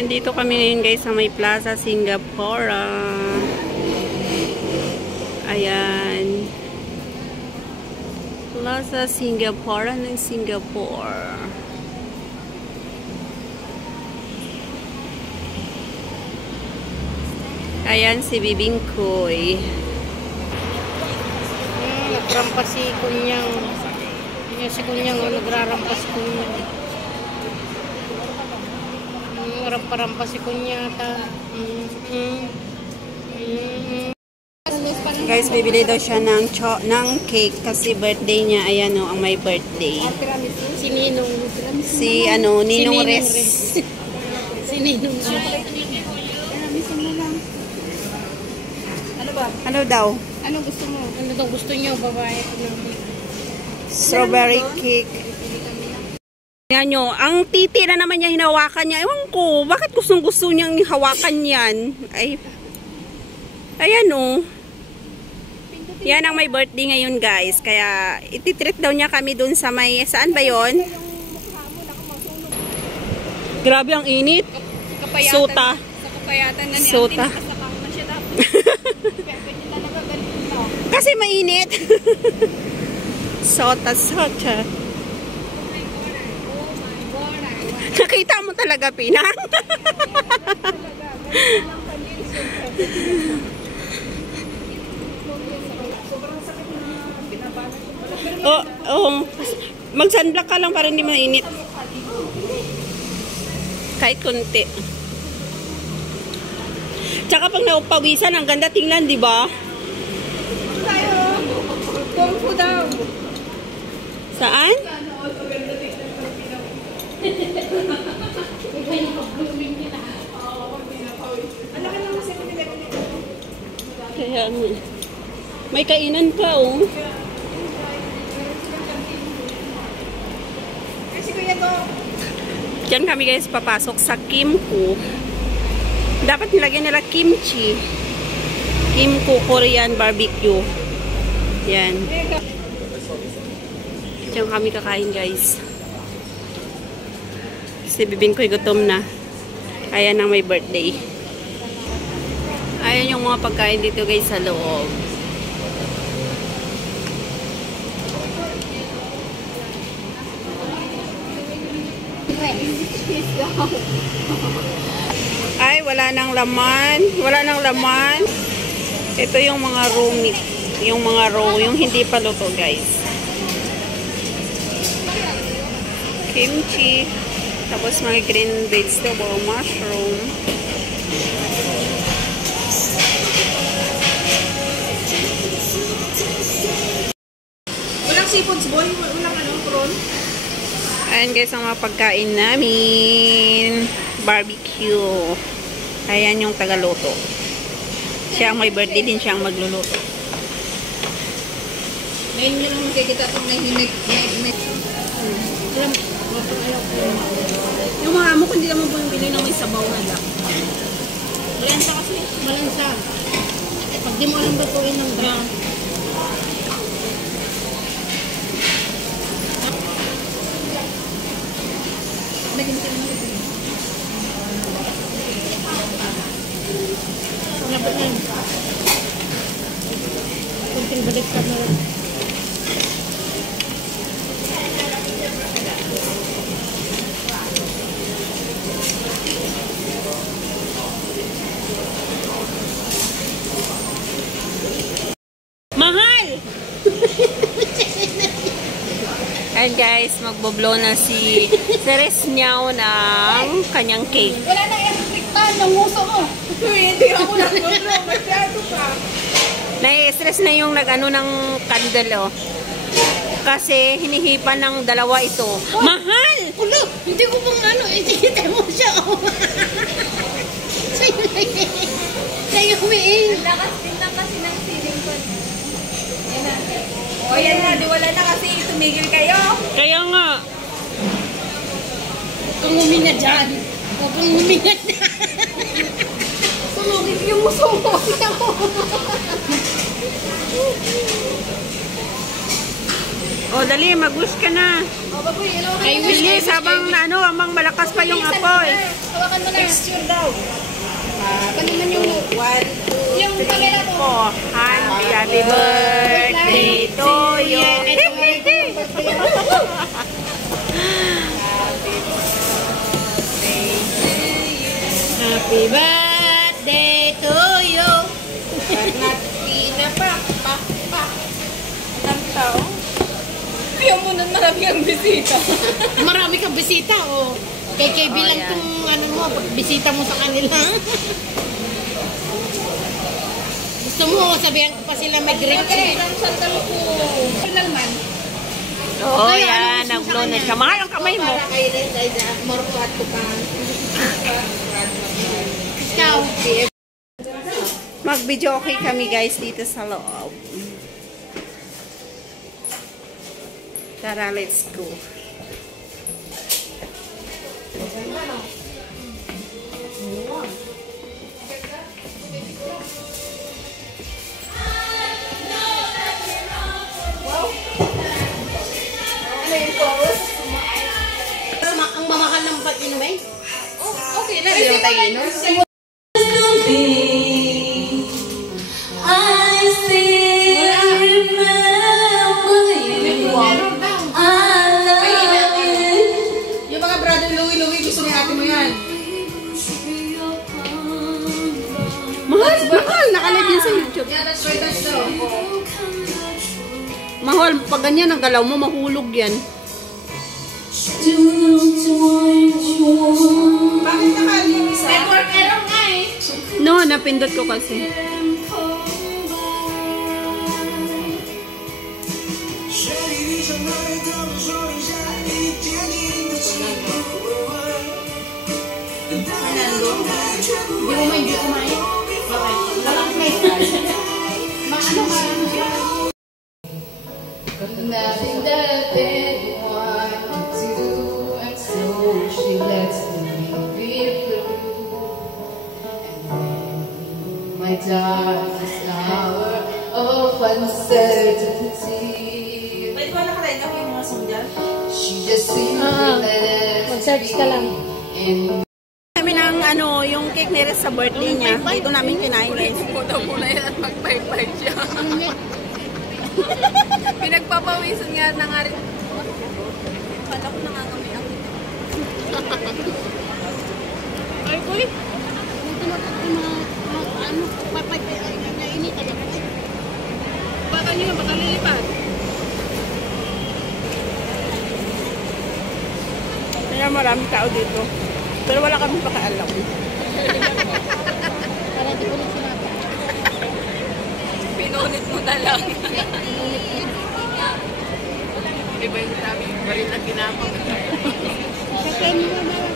Nandito kami ngayon guys sa may Plaza Singapore. Ayan. Plaza Singapore ng Singapore. Ayan si Bibing Koy. Nagrampas si Kunyang. Si Kunyang nagrarampas si Kunyang. Rampa-rampa si Kunyata. Guys, bibili daw siya ng cake kasi birthday niya. Ayan o, ang may birthday. Si Ninong. Si ano, Ninong Res. Si Ninong Res. Ano ba? Ano daw? Ano gusto mo? Ano daw gusto niyo, babae? Strawberry cake. Yan nyo, ang titi na naman niya hinawakan niya. Ewan ko, bakit gustong-gusto niyang hawakan yan? Ay, ayan o. Yan ang may birthday ngayon guys. Kaya ititreat daw niya kami dun sa may, saan ba yon? Grabe ang init. Suta. Sa kapayatan na niya. Suta. Tinakasakang na siya dapat. Kasi mainit. Sota. Nakita mo talaga, Pinang? Oh, mag-sunblock ka lang para hindi mainit. Kahit konti. Tsaka pag naupawisan, ang ganda tingnan, di ba? Kung daw. Saan? Kaya may kainan pa oh. Diyan kami guys papasok sa Kimco. Dapat nilagyan nila kimchi. Kimco Korean barbecue. Yan. Diyan kami kakain guys. Si Bibing Koy gutom na. Ayan ang may birthday. Ayan yung mga pagkain dito guys sa loob. Ay, wala nang laman. Wala nang laman. Ito yung mga raw meat. Yung mga raw. Yung hindi pa luto guys. Kimchi. Tapos mga green vegetable, mushroom. Walang seafoods boy? Walang prawn? Ayan guys ang mga pagkain namin. Barbecue. Ayan yung tagaluto. Siya ang may birthday din siya ang magluluto. Ngayon nyo lang makikita itong nahinig. Alam, Yung mga amo ko hindi naman po yung bili na may sabaw na lang. malansa kasi. Malansa. Pag di mo alam lutuin ng brown. Dapat na yun. Kunting balik ka na rin. Mahal! Ayan guys, magboblow na si Ceres Niao ng kanyang cake. Wala na electric pan ng nguso mo. Hindi ako nag-blow. Masyado pa. Nai-stress na yung nag-ano ng candle oh. Kasi hinihipan ng dalawa ito. Oh, mahal! Ulo! Hindi ko pang ano, itikita mo siya. Sa'yo may lakas din lang kasi ng ceiling ko. Yan na. O yan na, di wala na kasi tumigil kayo. Kaya nga. Huwag kang huminga dyan. Huwag kang huminga dyan. Sunugin yung muso mo. O, dali, mag-wish ka na. O, baboy, ano? Bilis, habang amang malakas pa yung apoy. Hawakan mo na. Picture daw. Paniman yung 1, 2, yung camera ko. Happy birthday to you. Happy birthday to you. Kaya mo nun marami ang bisita. Marami kang bisita, oh. Kay bilang yan. tong ano mo, pagbisita mo sa kanila. Gusto mo, sabihan ko pa sila mag-greet. Final man. Oo, yan. Nag-blow na siya. Mahal ang kamay mo. Para kay Morfat ko pa. Ikaw. Mag-video okay kami guys dito sa loob. Tara, let's go. Ang mamahal ng pag-inumin? Okay na. Hindi mo tayo yung mga brother Louie, gusto ni ate mo yan. Mahal, mahal. Nakalive yan sa YouTube. Yeah, that's right, that's daw. Mahal, pag ganyan ang galaw mo, mahulog yan. Bakit nakalimutan? Network error nga eh. No, napindot ko kasi. Fernando, hindi mo may kumain? Bakit? Walang place. Ano ka? Nothing that they want to do, and so she lets me be through. And then my darkest hour of uncertainty, Pwede ba nakaline up yung mga song dyan? she just simply lets Mag-search ka lang. me. Kami ng yung cake ni Riz sa birthday niya. Dito namin kinain guys. Puta muna yan at mag-bye-bye siya. Pinagpapawisan nga na nga rin. Kala ko nangangamay ako. Ay, kuy. Dito na ano, nainit ka ba? Baka nyo, baka lilipad. Kaya marami tao dito. Pero wala kami pakaalam. Para di ko na sinabi. Pinunit mo na lang. Iba yung sabi, balik na ginapang. Kakain mo na